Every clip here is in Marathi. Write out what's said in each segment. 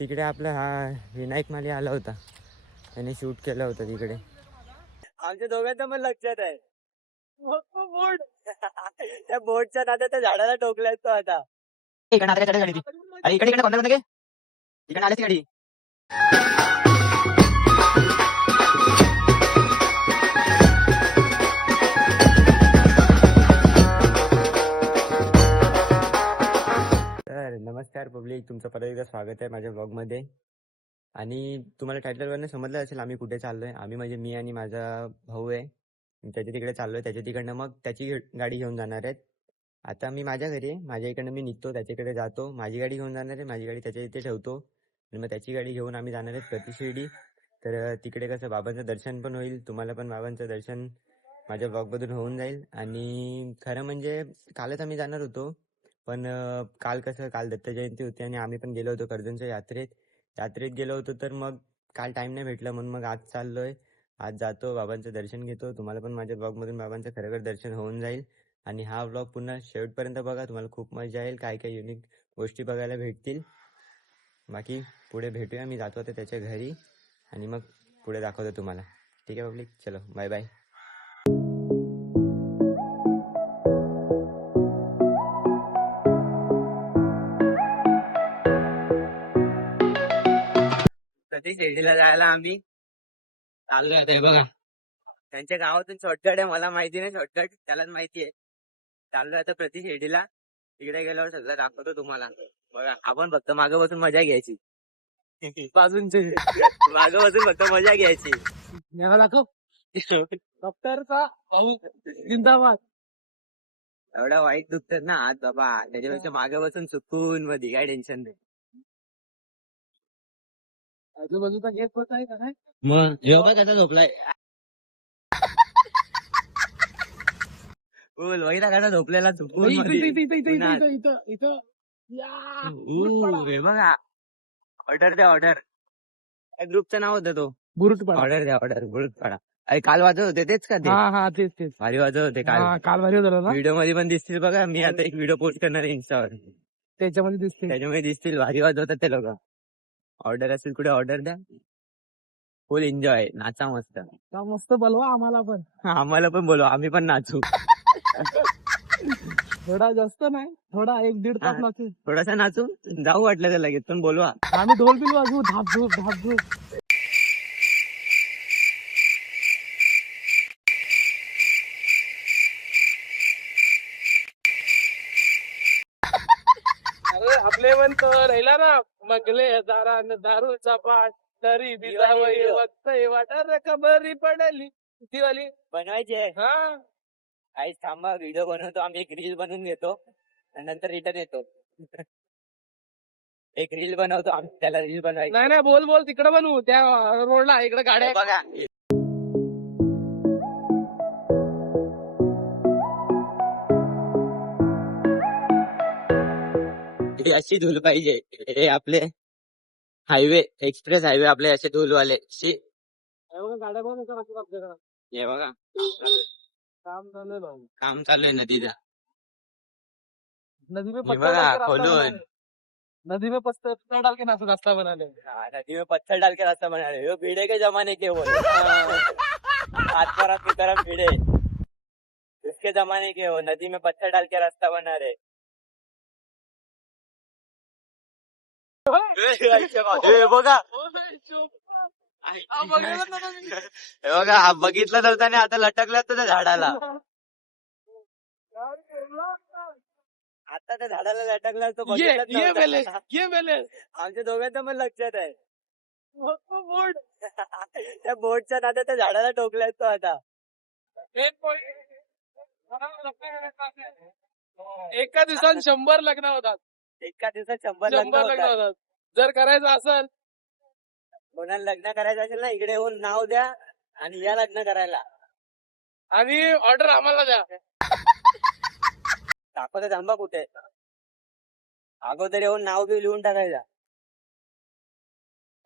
तिकडे आपला हा विनायक माली आला होता, त्याने शूट केलं होतं तिकडे. आमच्या दोघांचं पण लक्षात आहे बोट. त्या बोटच्या नात्या त्या झाडाला टोकलाय तो आता. इकडे गाडी ती. अरे इकडे इकडे कोणत्या इकडे आली ती गाडी. तर नमस्कार पब्लिक, तुमचं परत एकदा स्वागत आहे माझ्या ब्लॉगमध्ये. आणि तुम्हाला टायटलवरनं समजलं असेल आम्ही कुठे चाललोय. आम्ही म्हणजे मी आणि माझा भाऊ आहे, त्याच्या तिकडे चाललोय. त्याच्या तिकडनं मग त्याची गाडी घेऊन जाणार आहेत. आता मी माझ्या घरी आहे, माझ्या इकडनं मी निघतो, त्याच्याकडे जातो, माझी गाडी घेऊन जाणार आहे, माझी गाडी त्याच्या इथे ठेवतो आणि मग त्याची गाडी घेऊन आम्ही जाणार आहेत प्रति शिर्डी. तर तिकडे कसं बाबांचं दर्शन पण होईल, तुम्हाला पण बाबांचं दर्शन माझ्या ब्लॉगमधून होऊन जाईल. आणि खरं म्हणजे कालच आम्ही जाणार होतो, पण काल दत्त जयंती होती आणि आम्ही पण गेलो होतो कर्जनच्या यात्रेत गेलो होतो. तर मग काल टाइम नाही भेटला, म्हणून मग आज चाललोय. आज जातो, बाबांचं दर्शन घेतो. तुम्हाला पण माझ्या ब्लॉगमधून बाबांचं खरोखर दर्शन होऊन जाईल. आणि हा ब्लॉग पुन्हा शेवटपर्यंत बघा, तुम्हाला खूप मजा येईल. काय काय युनिक गोष्टी बघायला भेटतील. बाकी पुढे भेटूया, मी जातो आता त्याच्या घरी आणि मग पुढे दाखवतो तुम्हाला. ठीक आहे पब्लिक, चलो बाय बाय. प्रति शिर्डीला जायला आम्ही चाललोय आता. हे बघा, त्यांच्या गावातून शॉर्टकट आहे, मला माहिती नाही शॉर्टकट, त्यालाच माहिती आहे. चाललोय आता प्रति शिर्डीला. तिकडे गेल्यावर सगळं दाखवतो तुम्हाला. बघा, आपण फक्त मागं बसून मजा घ्यायची. बाजूंचे मागं बसून फक्त मजा घ्यायची. दाखव डॉक्टरचा भाऊ जिंदाबाद. एवढा वाईट दुखतात ना आज बाबा, त्याच्यापेक्षा मागे बसून सुकून मध्ये काय टेन्शन नाही. आजूबाजूचा गेट होत आहे का नाही मग जेव्हा त्याचा झोपलाय. बोल वैरा कसा झोपलेला चुकून हे बघा. ऑर्डर द्या ऑर्डर. ग्रुपचं नाव होतं तो बुरुटपाडा. ऑर्डर द्या ऑर्डर बुरुटपाडा. अरे काल वाजत होते तेच का ते? हा तेच भारी वाजत होते काल भारी होतं ना. व्हिडिओ मध्ये पण दिसतील बघा, मी आता एक व्हिडिओ पोस्ट करणार आहे इंस्टावर, त्याच्यामध्ये दिसतील. भारी वाजवतात ते लोक. ऑर्डर असेल कुठे ऑर्डर द्या. फुल एन्जॉय, नाचा मस्त मस्त बोलवा आम्हाला पण बोलवा, आम्ही पण नाचू. थोडा जास्त नाही, थोडा 1-1.5 तास नाचू, थोडासा नाचू, जाऊ वाटलं तर लगेच, पण बोलवा. आम्ही ढोल बिल वाजवू, धापधूप धापधूप. अरे आपले म्हणतो राहिला ना, मगले दारा दारूचा पाठ तरी बिजावई वक्तय वाटार खबरी पडली. ती वाली बनवायची आहे. हा काहीच थांबा, व्हिडिओ बनवतो आम्ही, एक रील बनवून घेतो आणि नंतर रिटर्न येतो. एक रील बनवतो आम्ही, त्याला रील बनवायची. नाही नाही, बोल तिकडे बनवू, त्या रोडला इकडे गाड्या बघा. अशी धूल पाहिजे, हे आपले हायवे, एक्सप्रेस हायवे आपले असे धूलवाले. गाड्या बघ, हे बघा काम चालू आहे नदीचा. नदी में बघा खोलून, नदी में पत्थर डाल के रास्ता बना ले. नदी में पत्थर डाल के रास्ता बना ले. भिड़े के जमाने के वो हाथ पर की तरफ भिड़े, इसके जमाने के वो नदी में पत्थर डाल के रास्ता बना रहे. बघा बघा, बघितलं तर त्याने आता लटकलं तर झाडाला, आता त्या झाडाला लटकला तो. आमच्या दोघांचं पण लक्षात आहे बोट. त्या बोटच्या नात्या त्या झाडाला टोकलाय तो आता. एका दिवसात 100 लग्न होतात. एका दिवसात 100 लग्न होतात. जर करायचं असेल, कोणाला लग्न करायचं असेल ना, इकडे येऊन नाव द्या आणि या लग्न करायला, आणि ऑर्डर आम्हाला द्या. दाखवता थांबा कुठे, अगोदर येऊन नाव बी लिहून टाकायचा.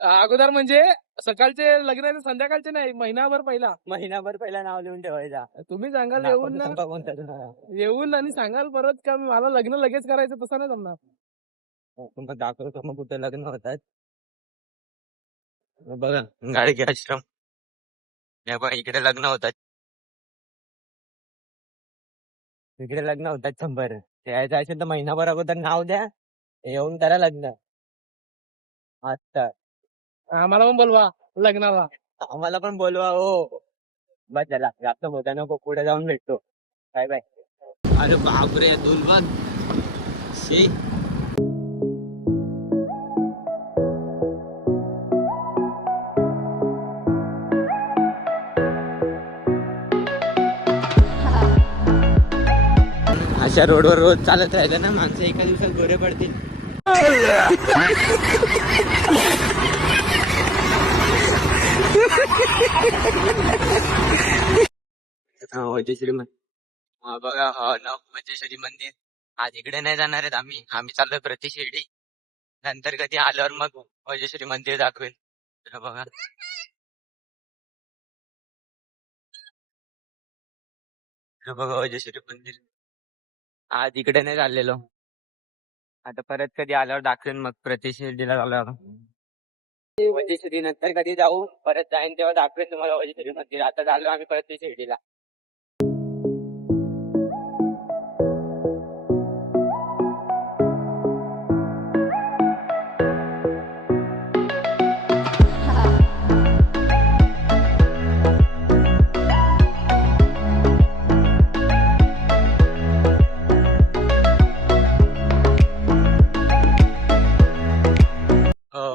अगोदर म्हणजे सकाळचे लग्न, संध्याकाळचे नाही, महिनाभर पहिला नाव लिहून ठेवायचा. तुम्ही सांगाल येऊन आणि सांगाल परत का मला लग्न लगेच करायचं, तसं नाही जमणार. दाखवतो मग कुठे लग्न होतात. बघा गाडगे आश्रम. हे बघा इकडे लग्न होतात, इकडे लग्न होतात 100. यायचं असेल तर महिनाभर अगोदर नाव द्या, येऊन करा लग्न. आता आम्हाला पण बोलवा लग्नाला. आम्हाला पण बोलवा हो. बस झाला, जास्त मोठा नको, पुढे जाऊन भेटतो. Bye bye. अरे बापरे, दूर बघ. शी. अशा रोडवर रोज चालत राहिलं ना माणसं एका दिवसात गोरे पडतील. वैद्यश्री हा बघा, हा नाव वैद्यश्री मंदिर. आज इकडे नाही जाणार आहेत आम्ही चाललोय प्रति शिर्डी. नंतर कधी आल्यावर मग वैद्यश्री मंदिर दाखवेल. हे बघा, हे बघा वैद्यश्री मंदिर. आज इकडे नाही चाललेलो, आता परत कधी आल्यावर दाखवेन मग प्रति शिर्डीला आल्यावर. वैद्यश्री नंतर कधी जाऊ, परत जाईन तेव्हा दाखवेन तुम्हाला वैद्यश्री मंदिर. आता झालो आम्ही प्रति शिर्डीला.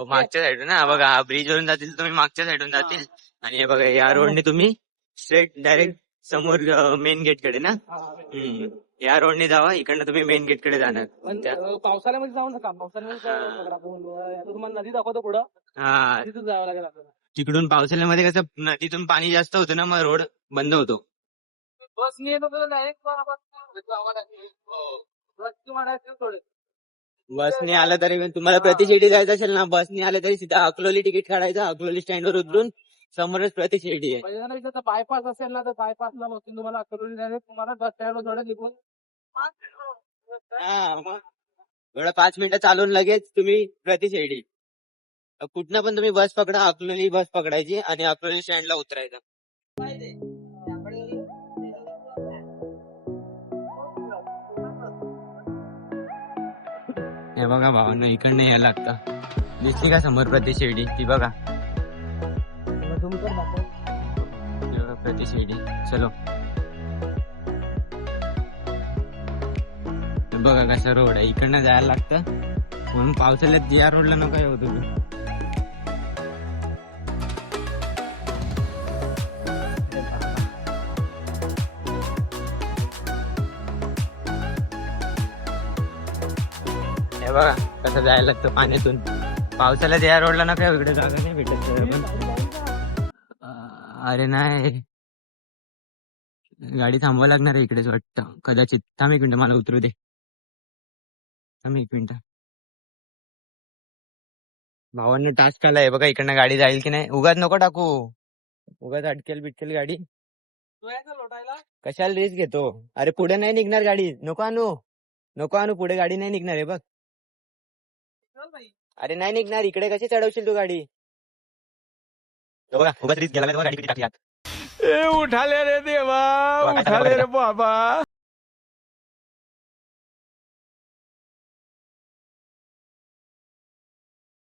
मागच्या साईडून ना बघा, हा ब्रिज वरून जातील तुम्ही, मागच्या साईडून जातील. आणि हे बघा या रोडने तुम्ही स्ट्रेट डायरेक्ट समोर मेन गेट कडे ना. या रोडने जावा, इकडनं तुम्ही मेन गेट कडे जाणार. पावसाळ्यामध्ये जाऊ नका, पावसाळ्यामध्ये तुम्हाला नदी दाखवतो पुढं, हा तिथून जावं लागेल आपल्याला. तिकडून पावसाळ्यामध्ये कसं नदीतून पाणी जास्त होतं ना, मग रोड बंद होतो. बसने येत होतं डायरेक्ट थोडे. बसने आलं तरी पण तुम्हाला प्रति शिर्डी जायचं असेल ना, बसने आलं तरी सीधा अकलोली तिकीट काढायचं, अकलोली स्टँडवर उतरून समोरच प्रति शिर्डी आहे. पहिल्यांदा बायपास असेल ना, तर बायपासला बसून तुम्हाला अकलून डायरेक्ट तुम्हाला बस स्टँडवर थोडं निघून हा मग एवढं 5 मिनिटं चालून लगेच तुम्ही प्रति शिर्डी. कुठनं पण तुम्ही बस पकडा, अकलोली बस पकडायची आणि अकलोली स्टँडला उतरायचं. हे बघा भावांना, इकडनं यायला लागतं. दिसली का समोर प्रति शिर्डी, ती बघा प्रति शिर्डी. चलो, बघा कसा रोड आहे, इकडनं जायला लागतं. म्हणून पावसाळ्यात या रोडला नका येऊ तुम्ही. हे बघा कसं जायला लागतं पाण्यातून. पावसाळ्यात या रोडला नका येऊ, इकडे जागा नाही भेटत. अरे नाही, गाडी थांबवा लागणार आहे इकडेच वाटतं कदाचित. थांब 1 मिनिट, मला उतरू दे. थांब 1 मिनिट. भावांना टास्क आलाय बघा, इकडनं गाडी जाईल की नाही. उगाच नको टाकू, उगाच अटकेल बिटकेल गाडी. कशाला रिस्क घेतो. अरे पुढे नाही निघणार गाडी, नको आणू, नको आणू, पुढे गाडी नाही निघणार आहे बघ. अरे नाही निघणार, इकडे कशी चढवशील तू गाडी. बघा उगाच रिस्क गेला, गाडी किती टाकली आत. उठाले रे देवा, उठाले रे बाबा.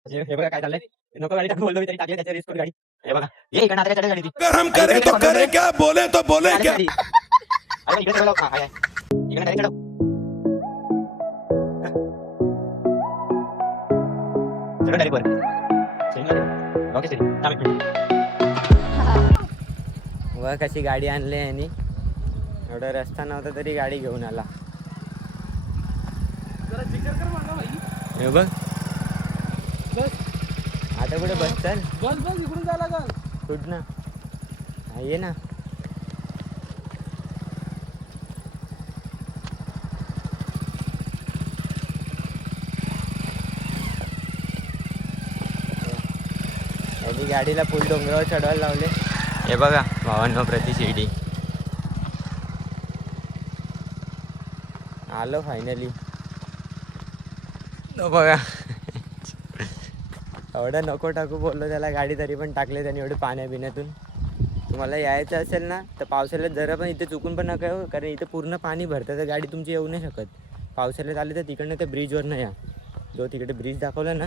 हे बघा काय चाललंय, नको गाडी टाकू बोललो मी तरी टाकली त्याच्या रिस्क गाडी. हे बघा, ये इकडे आता चढ गाडी ती. हम करे तो करे क्या, बोले तो बोले क्या. अरे इकडे चढव, हा आहे इकडे गाडी चढव. चढव डायरेक्ट वर. ओके सर, थांब 1 मिनिट. बघा कशी गाडी आणली आणि एवढा रस्ता नव्हता तरी गाडी घेऊन आला. हे बघ आता कुठे बस, चल बस बस इकडून जायला का कुठनं ये ना. यांनी गाडीला फुल डोंगरावर चढवायला लावले. हे बघा भावांनो, प्रति शिर्डी आलो फायनली. बघा एवढं नको टाकू बोललो त्याला गाडी, तरी पण टाकले त्याने एवढे पाण्या बिण्यातून. तुम्हाला यायचं असेल ना तर पावसाळ्यात जरा पण इथे चुकून पण नका येऊ, कारण इथे पूर्ण पाणी भरतं, तर गाडी तुमची येऊ नाही शकत. पावसाळ्यात आले तर तिकडनं त्या ब्रिजवरनं या, जो तिकडे ब्रिज दाखवला ना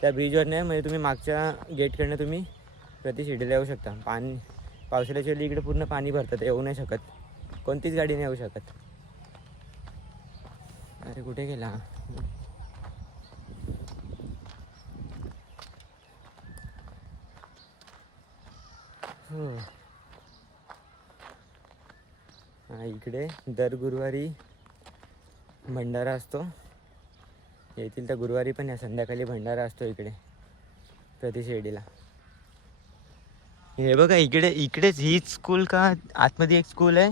त्या ब्रिजवरनं या, म्हणजे तुम्ही मागच्या गेटकडनं तुम्ही प्रति शिर्डीला येऊ शकता. पावसाळ्याच्या वेळी इकडे पूर्ण पाणी भरतं, तर येऊ नाही शकत, कोणतीच गाडी नाही येऊ शकत. अरे कुठे गेला? हो, हा इकडे दर गुरुवारी भंडारा असतो. येथील तर गुरुवारी पण या संध्याकाळी भंडारा असतो इकडे प्रति शिर्डीला. हे बघा इकडेच हीच स्कूल का? आतमध्ये एक स्कूल आहे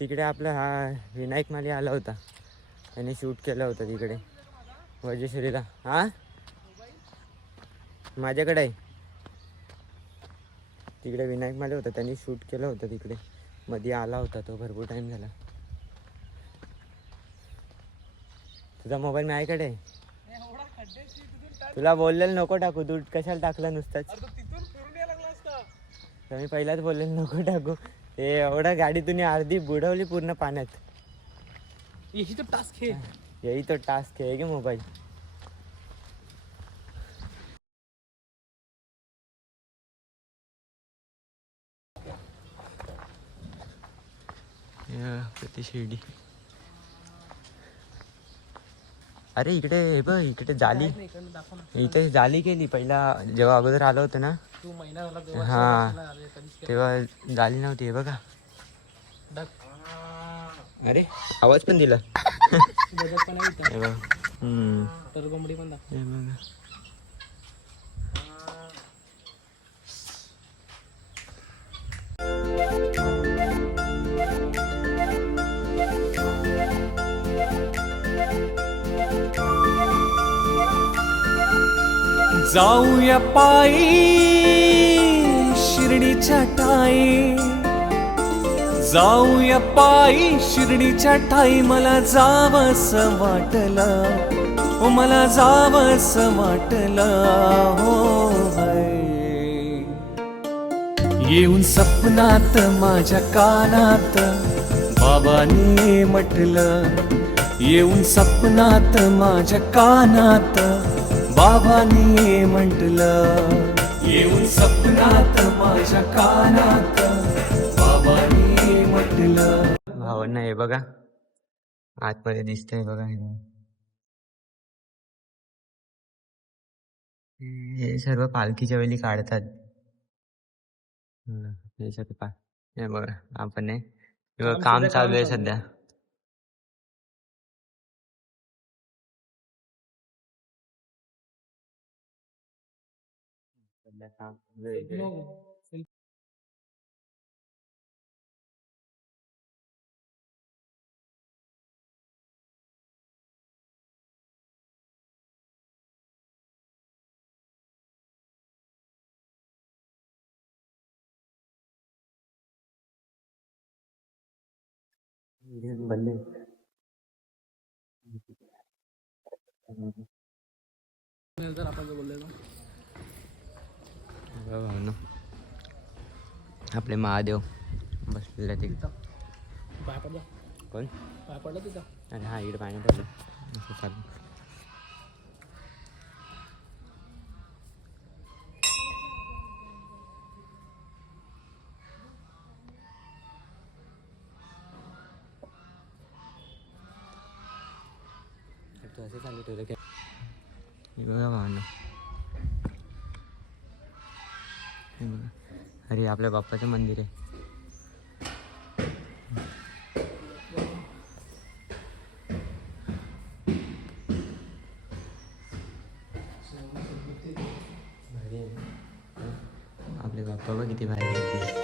तिकडे. आपला हा विनायक माली आला होता, त्याने शूट केलं होतं तिकडे वज्रेश्वरीला. हा माझ्याकडे आहे. तिकडे विनायक माले होता, त्यांनी शूट केलं होतं तिकडे. मध्ये आला होता तो, भरपूर टाईम झाला. तुझा मोबाईल माझ्याकडे आहे. तुला बोललेलं नको टाकू, तू कशाला टाकला नुसताच? तर मी पहिलाच बोललेलं नको टाकू. ते एवढा गाडीतून अर्धी बुडवली पूर्ण पाण्यात. यही तो टास्क है, मोबाईल. प्रति शिर्डी. अरे इकडे हे बघ, इकडे जाली, इथे जाली केली पहिला जेव्हा अगोदर आलो होतो ना. हा तेव्हा जाली नव्हती. हे बघा. अरे आवाज पण दिला. हे बघ. हे बघा. जाऊया पायी शिर्डीच्या ठाई, जाऊया पायी शिर्डीच्या ठाई. मला जावंसं वाटलं, ओ मला जावंसं वाटलं हो है. येऊन सपनात माझ्या कानात बाबांनी म्हटलं, येऊन सपनात माझ्या कानात बाबांनी म्हटलं, येऊन सपनात माझ्या कानात बाबांनी म्हटलं. भावांना हे बघा आतमध्ये दिसतंय बघा. हे सर्व पालखीच्या वेळी काढतात. हे बघा आपण काम चालू आहे सध्या. बंद भावना. आपले महादेव बसलेले तिथं. कोण? अरे हा इकडे पाणी पडलं. असं चालू. तू असं चालू ठेवलं काय? बघा भावना. हे बघा. अरे आपल्या बाप्पाचं मंदिर आहे. आपले बाप्पा बघ किती भारी आहेत.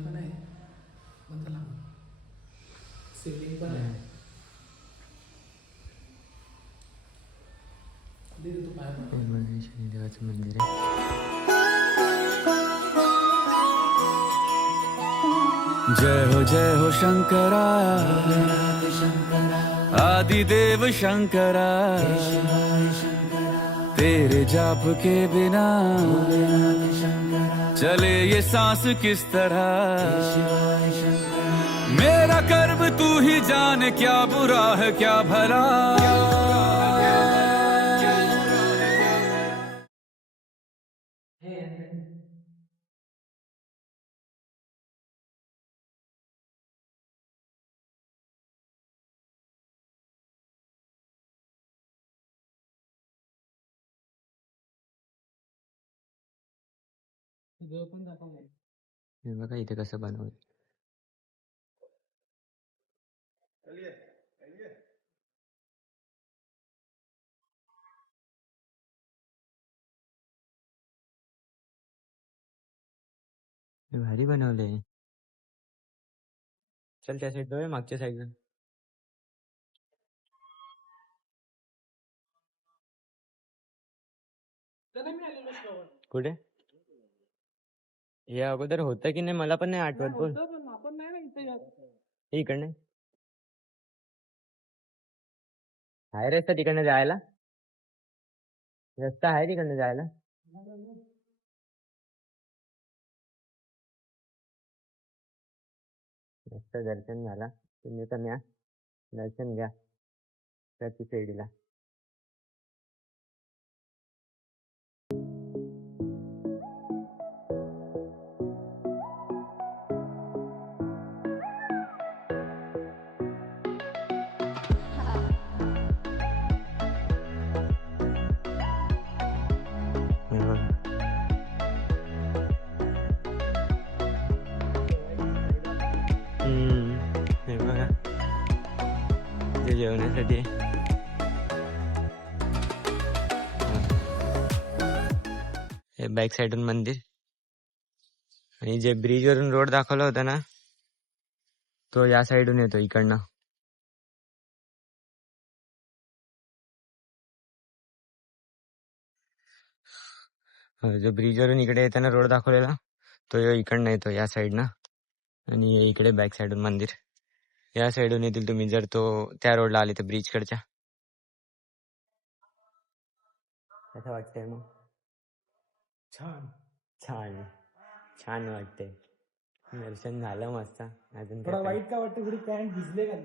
पण आहे, शिवलिंग पण आहे. तू पाय जय हो शंकरा आदिदेव शंकरा तेरे जाप के बिना चले ये सांस किस तरह मेरा कर्म तू ही जाने क्या बुरा है क्या भला हे बघा इथे कसं बनवलं. हे भारी बनवले. चल त्या साईड जाऊया, मागच्या साईडला. कुठे हे अगोदर होतं की नाही मला पण नाही आठवत. बोल. आपण नाही ना इथे येत. इकडनं आहे रस्ता तिकडनं जायला. रस्ता आहे तिकडनं जायला. मस्त दर्शन झाला. तुम्ही पण या, दर्शन घ्या प्रति शिर्डीला. हे बघा. हे बघा ते जेवण्यासाठी. हे बॅक साईडून मंदिर आणि जे ब्रिज वरून रोड दाखवला होता ना तो या साईडून येतो इकडनं. जो ब्रिज वरून इकडे येताना रोड दाखवलेला तो इकडनं येतो या साईडनं आणि इकडे बॅक साईडून मंदिर. या साईडून येतील तुम्ही जर तो त्या रोडला आले तर ब्रिज कडच्या. कसं वाटतंय मग? छान छान छान वाटतंय. दर्शन झालं मस्त. अजून थोडा काय वाईट का वाटतं, थोडी पॅन्ट भिजले का?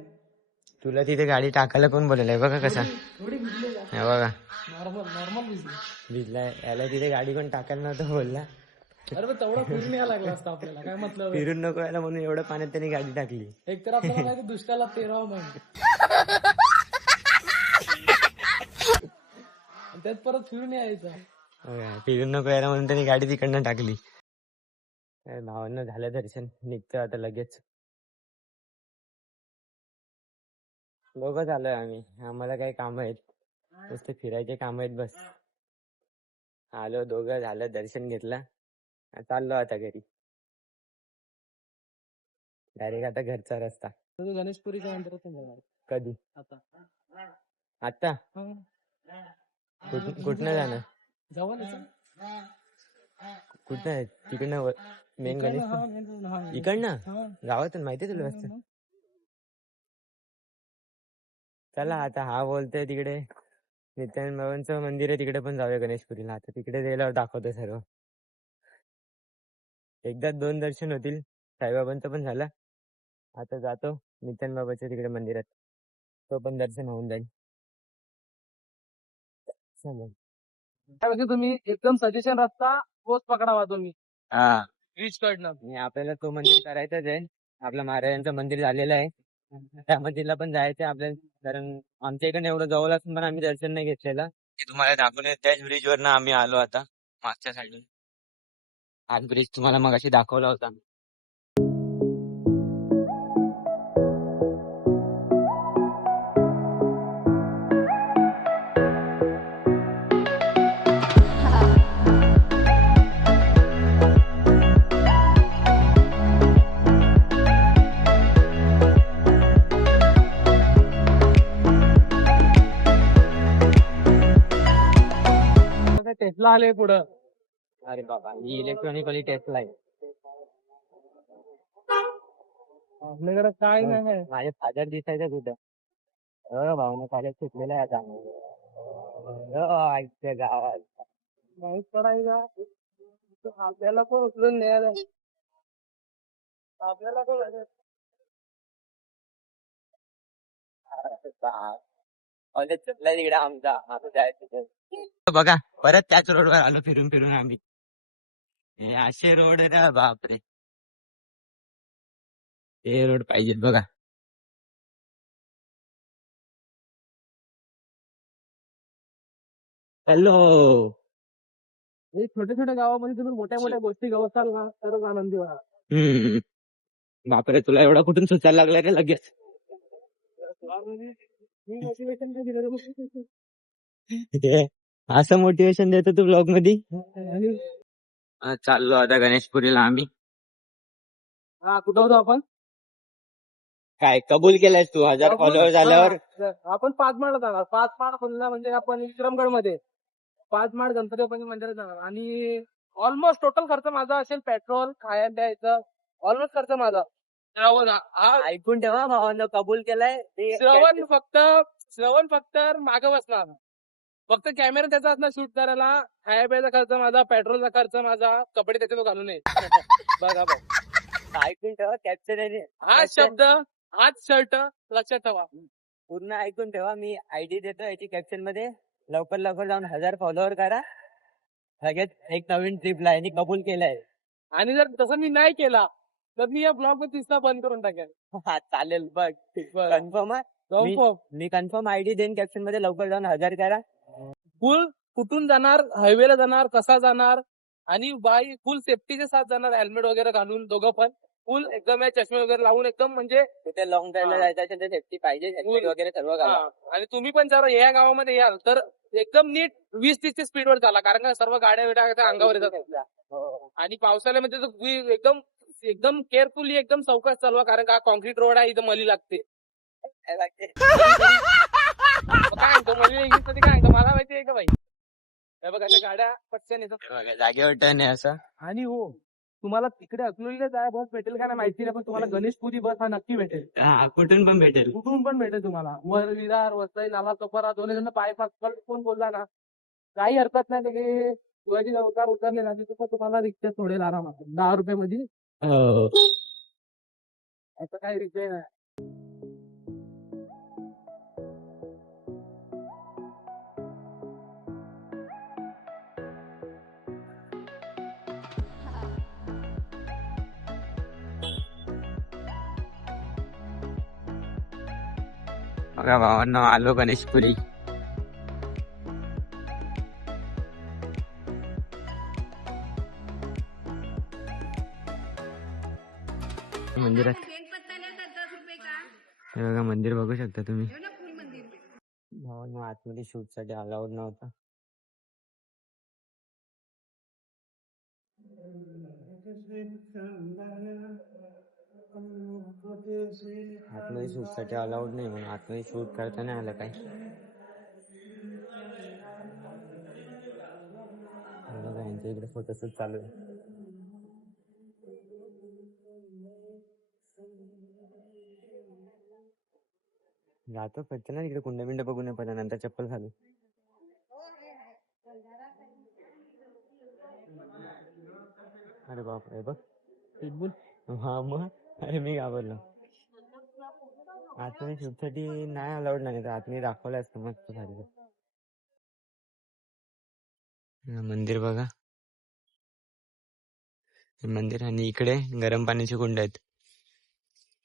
तुला तिथे गाडी टाकायला कोण बोललेलं बघा कसा. थोडी भिजले का? हे बघा नॉर्मल भिजले. भिजलाय. याला तिथे गाडी कोण टाकायला नव्हतं बोलला. अरे पण तेवढा फिरून यायला लागला असता आपल्याला, काय मतलब आहे? फिरून नको यायला म्हणून एवढं पाण्यात त्याने गाडी टाकली. एक तर आपल्याला माहिती दुसऱ्याला 13 महिने त्यात परत फिरून यायचं. फिरून नको यायला म्हणून त्याने गाडी तिकडनं टाकली. भावांना झालं दर्शन. निघतो आता लगेच. दोघं आलोय आम्ही. आम्हाला काही काम आहेत, नुसते फिरायचे काम आहेत बस. आलो दोघं, झालं दर्शन घेतलं, चाललो आता घरी. डायरेक्ट आता घरचा रस्ता. तुझं गणेशपुरीच्या मंदिरातून जाणार कधी? आता. आता हा. कुठनं जाणार? जवळच कुठनं आहे? तिकडनं मेन गणेश इकडनं गावातून माहितीये तुला रस्ता. चला आता हा बोलतोय तिकडे नित्यानंद बाबांचं मंदिर आहे तिकडे पण जाऊया गणेशपुरीला. आता तिकडे गेल्यावर दाखवतोय सर्व. एकदा 2 दर्शन होतील. साईबाबांचं पण झालं. आता जातो नित्यानंद बाबाच्या तिकडे मंदिरात, तो पण दर्शन होऊन जाईल. चला. त्यापेक्षा तुम्ही एकदम सजेशन रस्ता तोच पकडावा तुम्ही हा ब्रिज कडनं. आणि आपल्याला तो मंदिर करायचंच आहे. आपलं महाराजांचं मंदिर झालेलं आहे, त्या मंदिरला पण जायचं आपल्याला. कारण आमच्या इकडे एवढं जवळ असून पण आम्ही दर्शन नाही घेतलेलं. ते तुम्हाला दाखवलं. त्याच ब्रिज वरनं आम्ही आलो आता मागच्या साईडून. हा ब्रिज तुम्हाला मगाशी दाखवला होता. टेस्ला आले पुढं. अरे बाबा ही इलेक्ट्रॉनिकली टेस्ला आहे. आपल्याकडे काय नाही. माझे फादर दिसायचं कुठं भावना फादर सुटलेला आहे आता ऐकते गावात माहित पडायचा आपल्याला पण उचलून न्यायला आपल्याला पण तिकडे आमचा बघा परत त्याच रोडवर आलो फिरून फिरून आम्ही हे असे रोड ना बापरे हे रोड पाहिजेत बघा हॅलो हे छोट्या छोट्या गावामध्ये तुम्ही मोठ्या मोठ्या गोष्टी गवसाल ना तरच आनंदी व्हा. बापरे तुला एवढा कुठून सुचायला लागलाय रे लगेच मी मोटिवेशन काय दिलं हे, असं मोटिवेशन देतो तू ब्लॉग मध्ये आणि चाललो आता गणेशपुरीला आम्ही हा कुठं होतो आपण काय कबूल केलायस तू 1000 फॉलोअर झाल्यावर आपण 5 माळ जाणार 5 माळ खोलला म्हणजे आपण विक्रमगड मध्ये 5 माळ गणपती बाप्पाच्या मंदिरात जाणार आणि ऑलमोस्ट टोटल खर्च माझा असेल पेट्रोल खायला द्यायचं ऑलमोस्ट खर्च माझा ऐकून ठेवा भावानं कबूल केलाय श्रवण फक्त मागं बसणार फक्त कॅमेरा त्याचा असणार शूट करायला खाया प्यायचा खर्च माझा पेट्रोलचा खर्च माझा कपडे त्याचे तो घालू नये बघा भाऊ ऐकून ठेवा कॅप्चर हाच शब्द हाच शर्ट लक्षात ठेवा पूर्ण ऐकून ठेवा मी आयडी देतो याची कॅप्शन मध्ये लवकर लवकर जाऊन 1000 फॉलोअर करा लगेच एक नवीन ट्रिपला यांनी कबूल केलाय आणि जर तसं मी नाही केला तर मी या ब्लॉग मध्ये दिसता बंद करून टाकेल चालेल बघ कन्फर्म मी कन्फर्म आयडी देईन कॅप्शन मध्ये लवकर जाऊन 1000 करा फुल कुठून जाणार हायवेला जाणार कसा जाणार आणि बाई फुल सेफ्टीच्या साथ जाणार हेल्मेट वगैरे घालून दोघं पण फुल एकदम चष्मे वगैरे लावून एकदम म्हणजे तिथे लॉंग ड्राईव्हला जायचं असेल तर सेफ्टी पाहिजे हेल्मेट वगैरे सर्व घाला आणि तुम्ही पण जर या गावामध्ये याल तर एकदम नीट 20-30 स्पीड वर चाला कारण का सर्व गाड्या बिड्या अंगावर येतात आणि पावसाळ्यामध्ये तर एकदम एकदम केअरफुली एकदम सावकाश चालवा कारण का कॉन्क्रीट रोड आहे इथं मली लागते काय म्हणतो मली लागली काय म्हणतो मला माहिती आहे का बाई बघा त्या गाड्या पटकन येतात जागेवर टर्न आहे असं आणि हो तुम्हाला तिकडे अकलूजला जाय बस भेटेल का नाही माहिती नाही पण तुम्हाला गणेशपुरी बस हा नक्की भेटेल कुठून पण भेटेल कुठून पण भेटेल तुम्हाला वर विरार वसई नाला चोपरा दोन्ही जण पाय कोण बोलला ना काही हरकत नाही की शिवाजी चौकार उतरले ना तिथं तुम्हाला रिक्षा सोडेल आरामात 10 रुपये मध्ये असं काही रिक्षा नाही बघा भावांना आलो गणेशपुरी मंदिरात हे बघा मंदिर बघू शकता तुम्ही भावांना आतमध्ये शूट साठी अलाउड नव्हता आतमध्ये शूट साठी अलाउड नाही म्हणून आतमध्ये शूट करता नाही आलं काय बघा यांच्या इकडे फोटोशूट चालू आहे जातो फक्त ना तिकडे कुंडबिंड बघून ये पहिला नंतर चप्पल घालू अरे बापरे बघ हा मग अरे मी घाबरलो आतमध्ये शूट साठी नाही अलाउड नाही तर आतमध्ये दाखवलं असतं मस्त झालं मंदिर बघा मंदिर आणि इकडे गरम पाण्याची कुंड आहेत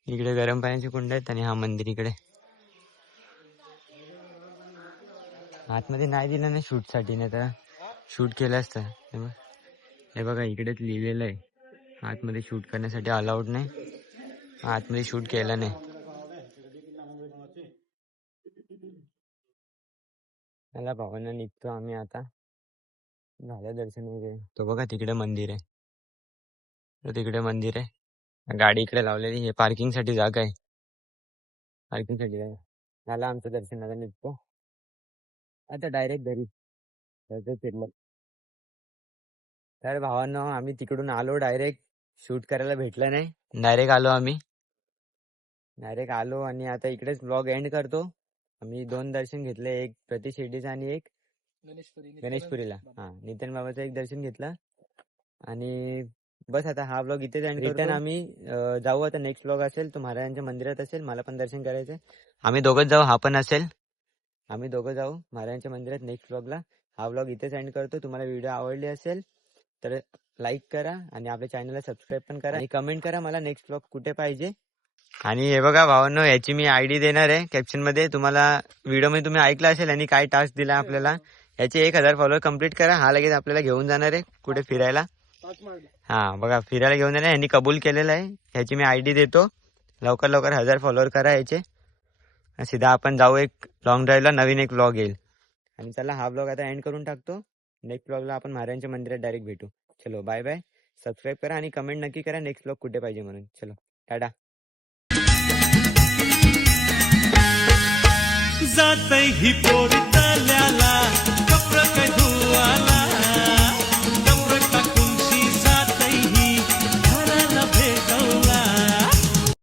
इकडे गरम पाण्याची कुंड आहेत आणि हा मंदिर इकडे आतमध्ये नाही दिलं ना शूट साठी नाही तर शूट केलं असतं हे बघा इकडेच लिहिलेलं आहे आतमध्ये शूट करण्यासाठी अलाउड नाही आतमध्ये शूट केलं नाही मला भावांना निघतो आम्ही आता झालं दर्शन वगैरे तो बघा तिकडे मंदिर आहे तो तिकडे मंदिर आहे गाडी इकडे लावलेली हे पार्किंग साठी जागा आहे पार्किंग साठी जागा झालं आमचं दर्शन आता निघतो आता डायरेक्ट घरी फिरलं तर भावांनो आम्ही तिकडून आलो डायरेक्ट शूट करायला भेटलं नाही डायरेक्ट आलो आम्ही डायरेक्ट आलो आणि आता इकडेच ब्लॉग एंड करतो. आम्ही 2 दर्शन घेतले, एक प्रति शिर्डीचा आणि एक गणेशपुरीला. हा, नितीन बाबाचं एक दर्शन घेतलं आणि बस आता हा ब्लॉग इथेच एंड करतो. रिटर्न आम्ही जाऊ. आता नेक्स्ट ब्लॉग असेल तो महाराजांच्या मंदिरात असेल. मला पण दर्शन करायचंय. आम्ही दोघंच जाऊ, हा पण असेल. आम्ही दोघं जाऊ महाराजांच्या मंदिरात नेक्स्ट ब्लॉगला. हा ब्लॉग इथेच एंड करतो. तुम्हाला व्हिडिओ आवडली असेल तर लाईक करा आणि आपल्या चॅनलला सबस्क्राईब पण करा आणि कमेंट करा मला नेक्स्ट ब्लॉग कुठे पाहिजे. आणि हे बघा भावांनो, याची मी आयडी देणार आहे कॅप्शन मध्ये. तुम्हाला व्हिडिओ मध्ये तुम्ही ऐकलं असेल आणि काय टास्क दिला आपल्याला. याचे 1000 फॉलोअर कम्प्लीट करा. हा लगेच आपल्याला घेऊन जाणार आहे कुठे फिरायला. हा बघा, फिरायला घेऊन जाणार. यांनी कबूल केलेलं आहे. ह्याची मी आयडी देतो. लवकर लवकर 1000 फॉलोअर करा याचे. सीधा आपण जाऊ एक लॉंग ड्राईव्हला. नवीन एक व्लॉग येईल. आणि चला हा व्लॉग आता एंड करून टाकतो. नेक्स्ट व्लॉगला आपण महाराजांच्या मंदिरात डायरेक्ट भेटू. चलो बाय बाय. सबस्क्राईब करा आणि कमेंट नक्की करा नेक्स्ट व्लॉग कुठे पाहिजे म्हणून. चलो टाटा. जातही पोरी तल्याला